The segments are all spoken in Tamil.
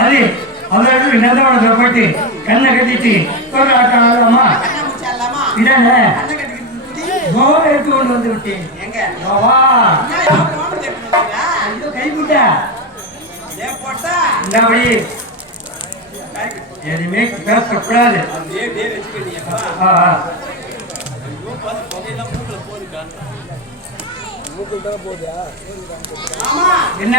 అది அவருக்கு என்னதான் போட்டு கண்ணை கட்டிட்டு ஒரு ஆட்டம் ஆடலாமா இதானே கோல் எடுத்து கொண்டு வந்து விட்டேன் கைவிட்டா இந்தபடி எதுவுமே பேசக்கூடாது என்ன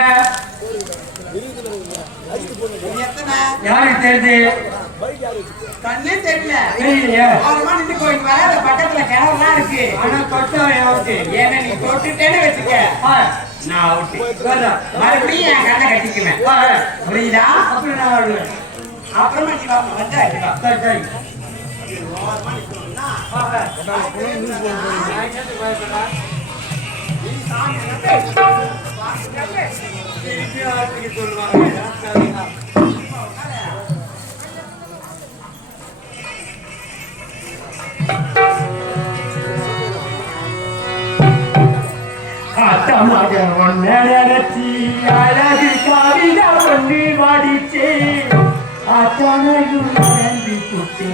யாருக்கு தெரியுது கண்ணே தெரியல பக்கத்துல கிணறுலாம் இருக்கு ஆனா தொட்டு ஏன்னா நீ தொட்டுட்டேன்னு வச்சுக்க நான் அவுட்டு மறுபடியும் என் கண்ணை கட்டிக்குவேன் புரியுதா அப்புறம் நான் வருவேன் அப்புறமா நீ வந்து அழகு காவிட வந்து வாடிச்சே அத்தனையும் புட்டே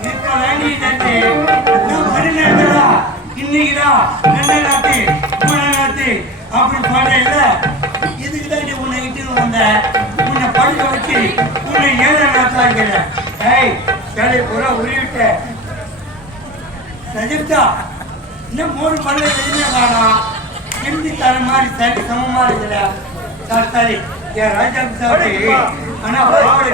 நிற்க வேண்டியதற்கு இன்னைக்குதான் 2 நாத்து 3 நாத்து அப்படி பாடையில இதுக்குதான் நீ உன்னை இட்டு வந்த உன்னை படுக்க வச்சு உன்னை 7 நாத்தா இருக்கிற ஏய் சரி பூரா உருவிட்ட சஜிப்தா இன்னும் 3 பல்ல எதுவுமே காணோம் கிண்டி தர மாதிரி சரி சமமா இருக்கிற சரி என் ராஜா சாப்பிட்டு ஆனா பாவடை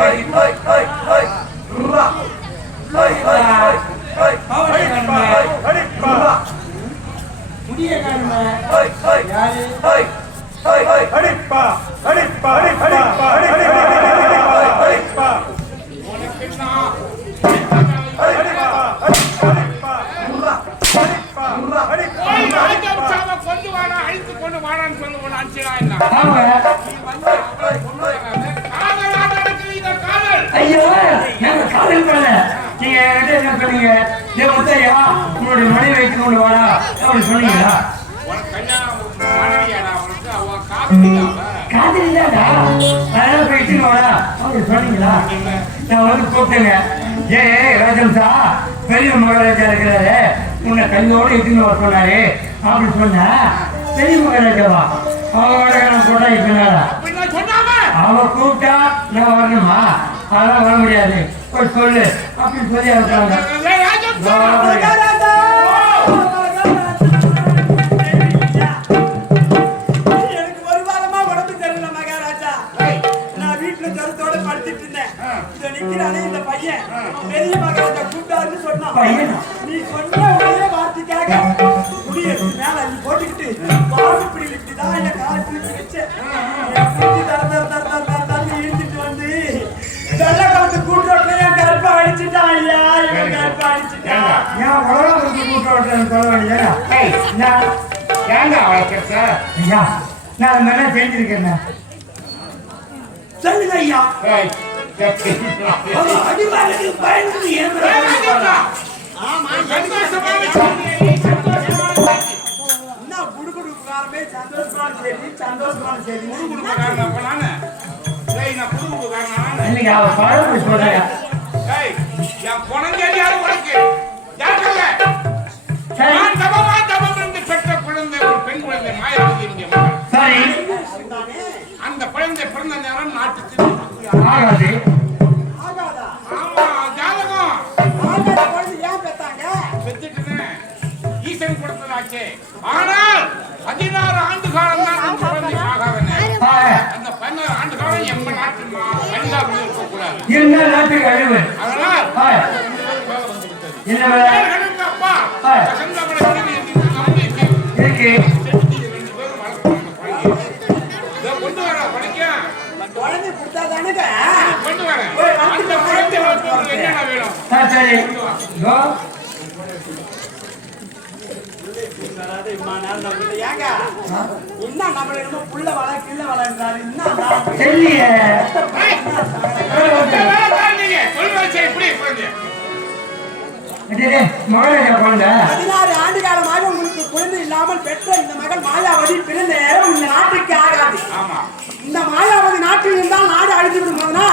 முடிய காணுமா யாரு ஐயோ காதல் பண்ண நீங்க என்ன சொன்னீங்க முத்தையா உங்களுடைய மனைவி வைத்து கொண்டு வாடா அப்படி சொன்னீங்களா காதல் இல்லாதா அதெல்லாம் போயிட்டு வாடா அப்படி சொன்னீங்களா நான் வந்து கூப்பிட்டேங்க ஏ ராஜம்சா பெரிய மகாராஜா இருக்கிறாரு உன்னை கையோடு இட்டுன்னு வர சொன்னாரு அப்படி சொன்ன பெரிய மகாராஜாவா அவளோட நான் போட்டா இப்ப அவ கூப்பிட்டா நான் வரணுமா அதெல்லாம் வர முடியாது போய் சொல்லு அப்படின்னு சொல்லி அவங்க எனக்கு ஒரு வாரமா உடம்பு தெரியல மகாராஜா நான் வீட்டுல ஜரத்தோட படுத்துட்டு இருந்தேன் இத நிக்கிறானே இந்த பையன் பெரிய மகாராஜா கூப்பிட்டாருன்னு சொன்னான் நீ சொன்ன ஒரே வார்த்தைக்காக குடியரசு மேல நீ போட்டுக்கிட்டு வாசப்படி இப்படிதான் என்ன காலத்துல வச்சேன் இழுத்துட்டு வந்து வெள்ளக்காலத்து கூட்டோட்டல என் கருப்பை அடிச்சுட்டான் ஐயா என் கருப்பை அடிச்சுட்டான் ஏன் உலகம் கூட்டோட்டல் சொல்ல வேண்டியா ஏங்க அவளுக்கு ஐயா நான் நல்லா தெரிஞ்சிருக்கேன் சொல்லுங்க ஐயா அடிவாளுக்கு பயந்து அந்த குழந்தை பிறந்த நேரம் நாட்டுக்கு ஈசன் கொடுத்ததாச்சே ஆனால் 16 ஆண்டு காலம் தான் அந்த 16 ஆண்டு காலம் எங்க நாட்டில் இருக்கக்கூடாது அதனால் அப்பா கொண்டு வர படிக்க குழந்தை கொடுத்தாதானுங்க கொண்டு வர அந்த குழந்தை என்ன வேணும் என்ன நம்மள புள்ள வள கிள்ள வளர்ந்தாரு மகாராஜா குழந்தை 16 ஆண்டு காலமாக உங்களுக்கு குழந்தை இல்லாமல் பெற்ற இந்த மகள் மாயாவதி பிறந்த நேரம் இந்த நாட்டுக்கு ஆகாது இந்த மாயாவதி நாட்டில் இருந்தால் நாடு அழிந்து விடும்போதுனா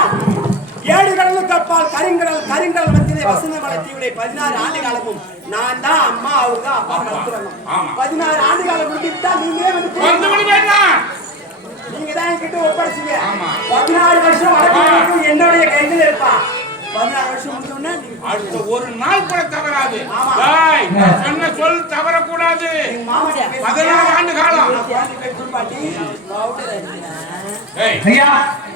7 கடலுக்கு அப்பால் கரிங்கடல் மத்தியிலே வசந்தமலை தீவிரை 16 ஆண்டு காலமும் நான் தான் அம்மா அவர் தான் அப்பா நடத்துறோம் 16 ஆண்டு காலம் முடிஞ்சுட்டா நீங்களே வந்து நீங்க தான் என்கிட்ட ஒப்படைச்சீங்க 16 வருஷம் வரைக்கும் என்னுடைய கையில் இருப்பா 16 வருஷம் முடிஞ்சோடனே அடுத்த ஒரு நாள் கூட தவறாது சொன்ன சொல் தவறக்கூடாது 16 ஆண்டு காலம்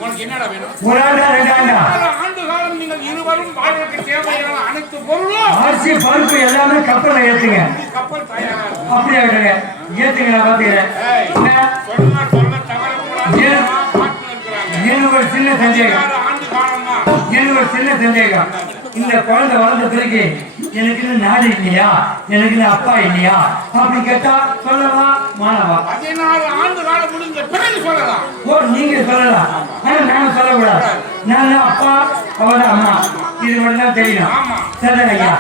உனக்கு என்னடா வேணும் 16 ஆண்டு காலம் நீங்கள் இருவரும் வாழ்வதற்கு தேவையான அனைத்து பொருளும் அரிசி பருப்பு எல்லாமே கப்பல்ல ஏத்துங்க கப்பல் தயாரா அப்படியே ஏத்துங்க நான் பாத்துக்கிறேன் சொல்ல தவறக்கூடாது எனக்கு ஒரு சின்ன சந்தேகம் ஆண்டு காலமா எனக்கு ஒரு சின்ன சந்தேகம் இந்த குழந்தை வளர்ந்த பிறகு எனக்கு நாடு இல்லையா எனக்கு அப்பா இல்லையா அப்படி கேட்டா சொல்லவா மாணவா 16 ஆண்டு காலம் முடிஞ்ச பிறகு சொல்லலாம் ஓ நீங்க சொல்லலாம் ஆனா நாங்க சொல்லக்கூடாது நான் அப்பா அவட அம்மா இது மட்டும் தான் தெரியும் சரியா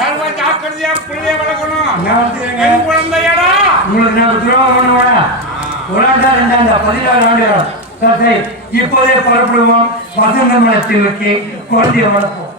சர்வ ஜாக்கிரதையா பிள்ளைய வளர்க்கணும் குழந்தையடா உங்களுக்கு நான் துரோகம் பண்ணுவாடா உலகா 16 ஆண்டுகள் சரி இப்போதே புறப்படுவோம் வசந்தமலத்திற்கு குழந்தைய வளர்ப்போம்